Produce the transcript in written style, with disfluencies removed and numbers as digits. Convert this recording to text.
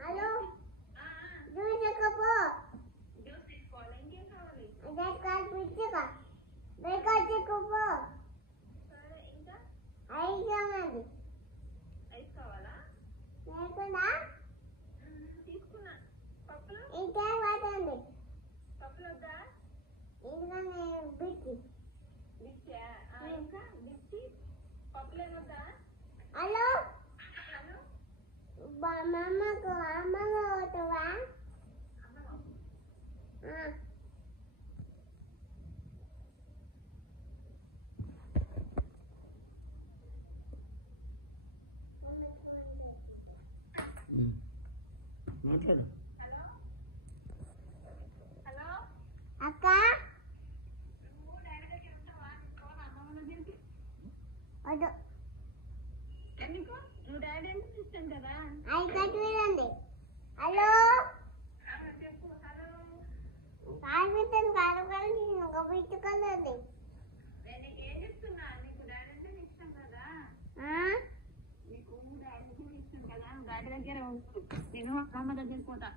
Hello చూసుకోపో పిచ్చుక బేకొచ్చుకోపో ఐదు లేకుండా ఇంకేం పడుతుంది ఎందుకంటే బిచ్చి హలో అమ్మకు అమ్మగా అవుతావా మాట్లాడు అక్క వద్దు నువ్వు డాడీ అంటే ఇష్టం కదా. చూడండి హలో కాల్పిస్తాను కాలు కలిసి ఒక పిచ్చుకలండి ఏం చెప్తున్నా, నీకు డాడీ అంటే ఇష్టం కదా. నీకు డాడీ కూడా ఇష్టం కదా. డాడీ దగ్గర నేను అమ్మ దగ్గరికి పోతా.